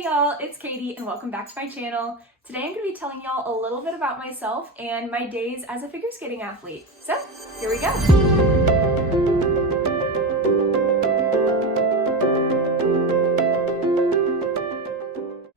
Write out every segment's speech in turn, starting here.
Hey y'all, it's Katie and welcome back to my channel. Today I'm going to be telling y'all a little bit about myself and my days as a figure skating athlete. So, here we go.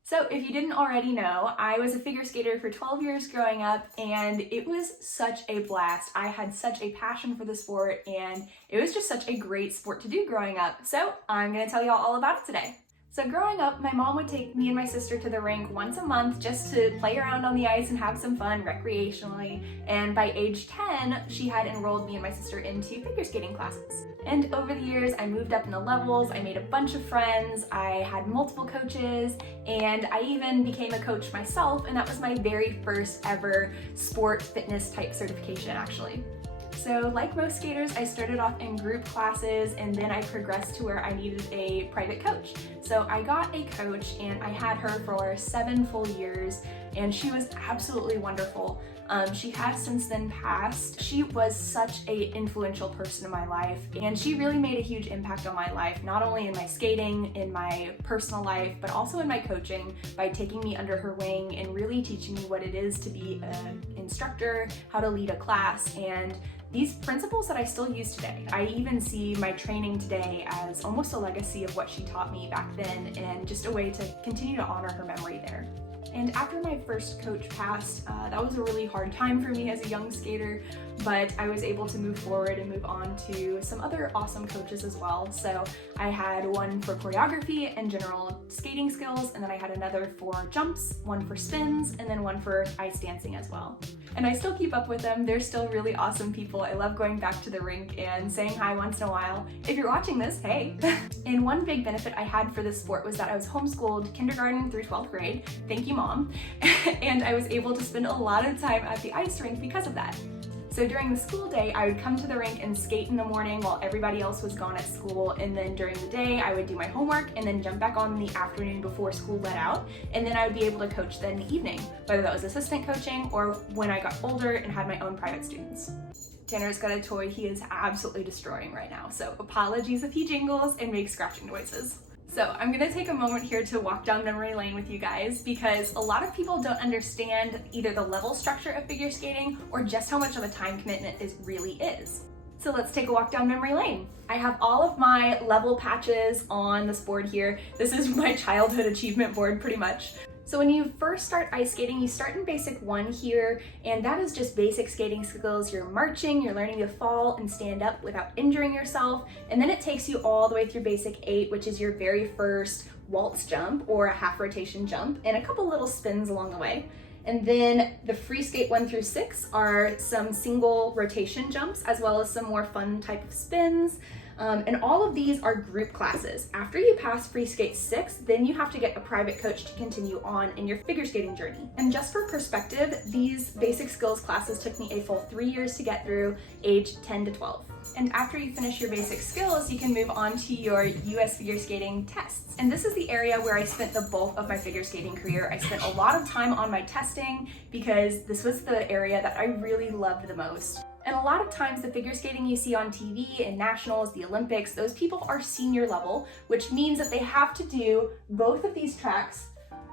So if you didn't already know, I was a figure skater for 12 years growing up and it was such a blast. I had such a passion for the sport and it was just such a great sport to do growing up. So I'm going to tell y'all all about it today. So growing up, my mom would take me and my sister to the rink once a month just to play around on the ice and have some fun recreationally. And by age 10, she had enrolled me and my sister into figure skating classes. And over the years, I moved up in the levels, I made a bunch of friends, I had multiple coaches, and I even became a coach myself, and that was my very first ever sport fitness type certification actually. So like most skaters, I started off in group classes and then I progressed to where I needed a private coach. So I got a coach and I had her for 7 full years and she was absolutely wonderful. She has since then passed. She was such an influential person in my life and she really made a huge impact on my life, not only in my skating, in my personal life, but also in my coaching by taking me under her wing and really teaching me what it is to be an instructor, how to lead a class, and these principles that I still use today. I even see my training today as almost a legacy of what she taught me back then and just a way to continue to honor her memory there. And after my first coach passed, that was a really hard time for me as a young skater, but I was able to move forward and move on to some other awesome coaches as well. So I had one for choreography and general skating skills, and then I had another for jumps, one for spins, and then one for ice dancing as well. And I still keep up with them. They're still really awesome people. I love going back to the rink and saying hi once in a while. If you're watching this, hey! And one big benefit I had for this sport was that I was homeschooled kindergarten through 12th grade. Thank you, Mom. And I was able to spend a lot of time at the ice rink because of that. So during the school day, I would come to the rink and skate in the morning while everybody else was gone at school, and then during the day I would do my homework and then jump back on in the afternoon before school let out, and then I would be able to coach then in the evening, whether that was assistant coaching or when I got older and had my own private students. Tanner's got a toy he is absolutely destroying right now, so apologies if he jingles and makes scratching noises. So I'm gonna take a moment here to walk down memory lane with you guys because a lot of people don't understand either the level structure of figure skating or just how much of a time commitment it really is. So let's take a walk down memory lane. I have all of my level patches on this board here. This is my childhood achievement board pretty much. So when you first start ice skating, you start in basic 1 here, and that is just basic skating skills. You're marching, you're learning to fall and stand up without injuring yourself, and then it takes you all the way through basic 8, which is your very first waltz jump or a half rotation jump, and a couple little spins along the way. And then the free skate 1 through 6 are some single rotation jumps, as well as some more fun type of spins. And all of these are group classes. After you pass free skate 6, then you have to get a private coach to continue on in your figure skating journey. And just for perspective, these basic skills classes took me a full 3 years to get through, age 10 to 12. And after you finish your basic skills, you can move on to your US figure skating tests. And this is the area where I spent the bulk of my figure skating career. I spent a lot of time on my testing because this was the area that I really loved the most. And a lot of times the figure skating you see on TV and nationals, the Olympics, those people are senior level, which means that they have to do both of these tracks,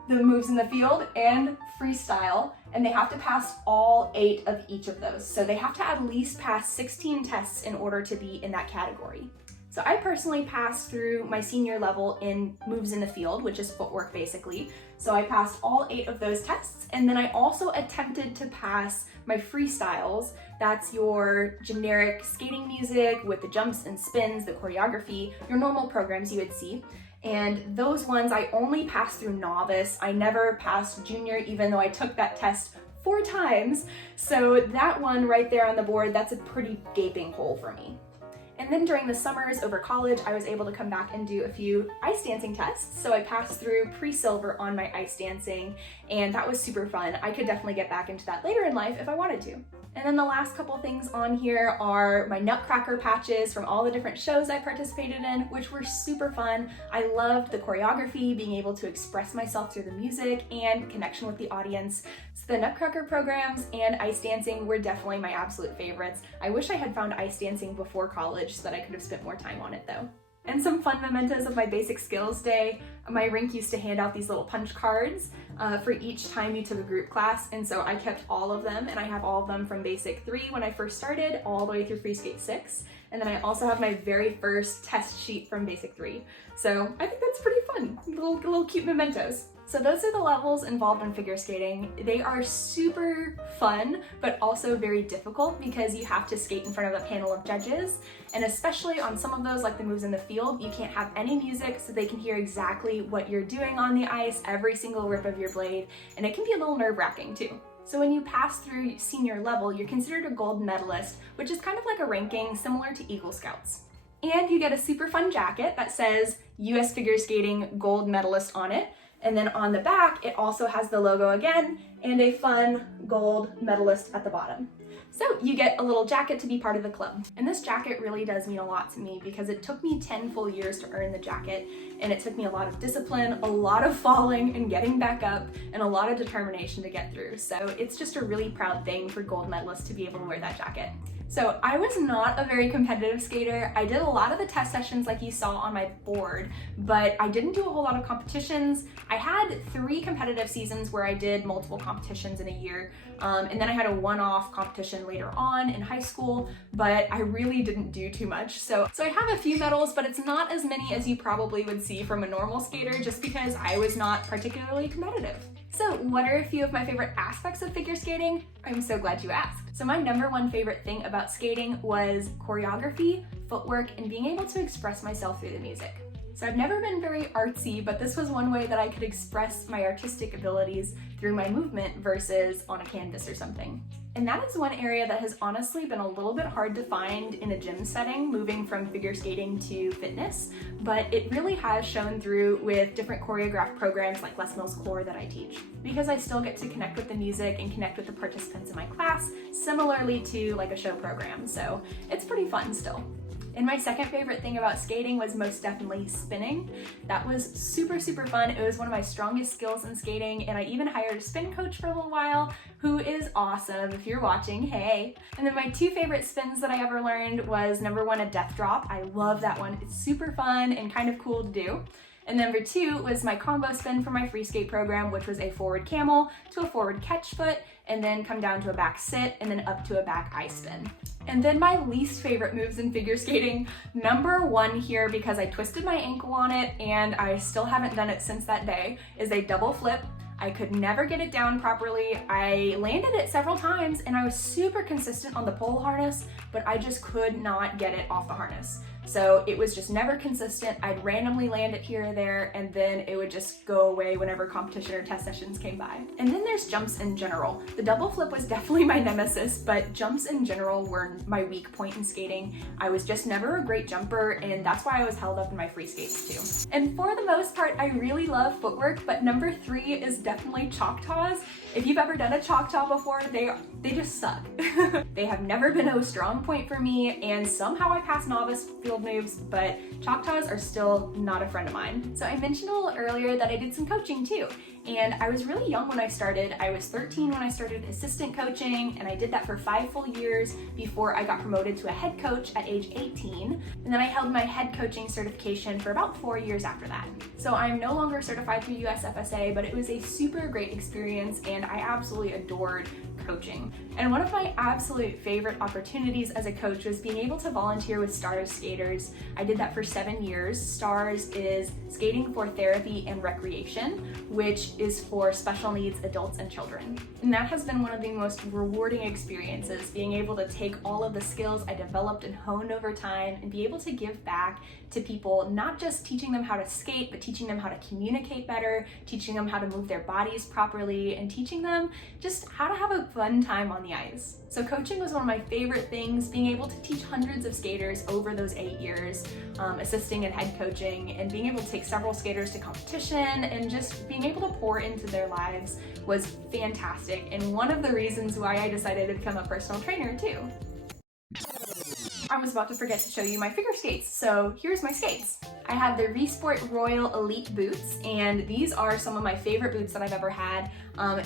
the moves in the field and freestyle, and they have to pass all 8 of each of those. So they have to at least pass 16 tests in order to be in that category. So I personally passed through my senior level in moves in the field, which is footwork basically. So I passed all 8 of those tests, and then I also attempted to pass my freestyles. That's your generic skating music with the jumps and spins, the choreography, your normal programs you would see. And those ones I only passed through novice. I never passed junior, even though I took that test 4 times. So that one right there on the board, that's a pretty gaping hole for me. And then during the summers over college, I was able to come back and do a few ice dancing tests. So I passed through pre-silver on my ice dancing, and that was super fun. I could definitely get back into that later in life if I wanted to. And then the last couple things on here are my Nutcracker patches from all the different shows I participated in, which were super fun. I loved the choreography, being able to express myself through the music and connection with the audience. So the Nutcracker programs and ice dancing were definitely my absolute favorites. I wish I had found ice dancing before college so that I could have spent more time on it though. And some fun mementos of my basic skills day, my rink used to hand out these little punch cards for each time you took a group class, and so I kept all of them, and I have all of them from basic 3 when I first started all the way through free skate 6, and then I also have my very first test sheet from basic 3. So I think that's pretty fun, little cute mementos. So those are the levels involved in figure skating. They are super fun, but also very difficult because you have to skate in front of a panel of judges. And especially on some of those, like the moves in the field, you can't have any music so they can hear exactly what you're doing on the ice, every single rip of your blade, and it can be a little nerve-wracking too. So when you pass through senior level, you're considered a gold medalist, which is kind of like a ranking similar to Eagle Scouts. And you get a super fun jacket that says US Figure Skating Gold Medalist on it. And then on the back, it also has the logo again and a fun gold medalist at the bottom. So you get a little jacket to be part of the club. And this jacket really does mean a lot to me because it took me 10 full years to earn the jacket, and it took me a lot of discipline, a lot of falling and getting back up, and a lot of determination to get through. So it's just a really proud thing for gold medalists to be able to wear that jacket. So I was not a very competitive skater. I did a lot of the test sessions like you saw on my board, but I didn't do a whole lot of competitions. I had 3 competitive seasons where I did multiple competitions in a year, and then I had a one-off competition later on in high school, but I really didn't do too much. So I have a few medals, but it's not as many as you probably would see from a normal skater just because I was not particularly competitive. So what are a few of my favorite aspects of figure skating? I'm so glad you asked. So my #1 favorite thing about skating was choreography, footwork, and being able to express myself through the music. So I've never been very artsy, but this was one way that I could express my artistic abilities through my movement versus on a canvas or something. And that is one area that has honestly been a little bit hard to find in a gym setting, moving from figure skating to fitness, but it really has shown through with different choreographed programs like Les Mills Core that I teach, because I still get to connect with the music and connect with the participants in my class, similarly to like a show program, so it's pretty fun still. And my second favorite thing about skating was most definitely spinning. That was super fun. It was one of my strongest skills in skating, and I even hired a spin coach for a little while, who is awesome. If you're watching, hey. And then my 2 favorite spins that I ever learned was #1, a death drop. I love that one. It's super fun and kind of cool to do. And #2 was my combo spin for my free skate program, which was a forward camel to a forward catch foot, and then come down to a back sit, and then up to a back I spin. And then my least favorite moves in figure skating, #1 here, because I twisted my ankle on it and I still haven't done it since that day, is a double flip. I could never get it down properly. I landed it several times and I was super consistent on the pole harness, but I just could not get it off the harness. So it was just never consistent. I'd randomly land it here or there, and then it would just go away whenever competition or test sessions came by. And then there's jumps in general. The double flip was definitely my nemesis, but jumps in general were my weak point in skating. I was just never a great jumper, and that's why I was held up in my free skates too. And for the most part, I really love footwork, but #3 is definitely Choctaws. If you've ever done a Choctaw before, they just suck. They have never been a strong point for me, and somehow I passed novice field moves, but Choctaws are still not a friend of mine. So I mentioned a little earlier that I did some coaching too, and I was really young when I started. I was 13 when I started assistant coaching, and I did that for 5 full years before I got promoted to a head coach at age 18, and then I held my head coaching certification for about 4 years after that. So I'm no longer certified through USFSA, but it was a super great experience, and I absolutely adored coaching. And one of my absolute favorite opportunities as a coach was being able to volunteer with STARS skaters. I did that for 7 years. STARS is Skating for Therapy and Recreation, which is for special needs adults and children. And that has been one of the most rewarding experiences, being able to take all of the skills I developed and honed over time and be able to give back to people, not just teaching them how to skate, but teaching them how to communicate better, teaching them how to move their bodies properly, and teaching them just how to have a fun time on the ice. So coaching was one of my favorite things, being able to teach hundreds of skaters over those 8 years, assisting and head coaching, and being able to take several skaters to competition, and just being able to pour into their lives was fantastic, and one of the reasons why I decided to become a personal trainer too. I was about to forget to show you my figure skates, so here's my skates. I have the Resport Royal Elite boots, and these are some of my favorite boots that I've ever had.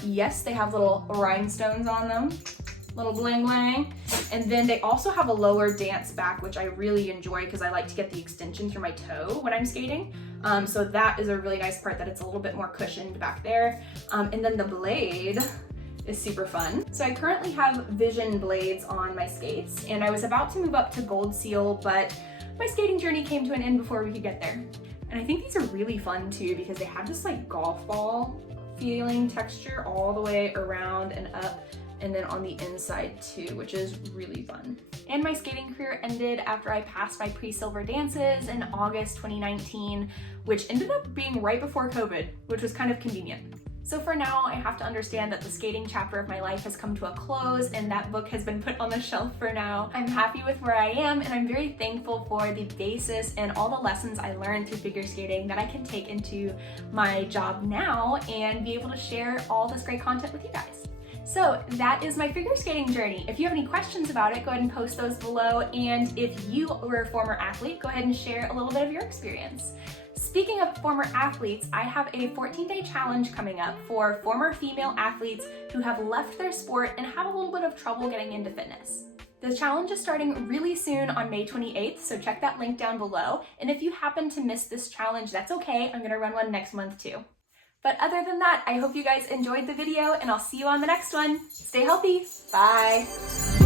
Yes, they have little rhinestones on them. little bling bling. And then they also have a lower dance back, which I really enjoy because I like to get the extension through my toe when I'm skating. So that is a really nice part, that it's a little bit more cushioned back there. And then the blade is super fun. So I currently have Vision blades on my skates, and I was about to move up to Gold Seal, but my skating journey came to an end before we could get there. And I think these are really fun too, because they have this like golf ball feeling texture all the way around and up, and then on the inside too, which is really fun. And my skating career ended after I passed my pre-silver dances in August 2019, which ended up being right before COVID, which was kind of convenient. So for now, I have to understand that the skating chapter of my life has come to a close, and that book has been put on the shelf for now. I'm happy with where I am, and I'm very thankful for the basis and all the lessons I learned through figure skating that I can take into my job now and be able to share all this great content with you guys. So that is my figure skating journey. If you have any questions about it, go ahead and post those below. And if you were a former athlete, go ahead and share a little bit of your experience. Speaking of former athletes, I have a 14-day challenge coming up for former female athletes who have left their sport and have a little bit of trouble getting into fitness. The challenge is starting really soon on May 28th, so check that link down below. And if you happen to miss this challenge, that's okay. I'm gonna run one next month too. But other than that, I hope you guys enjoyed the video, and I'll see you on the next one. Stay healthy. Bye.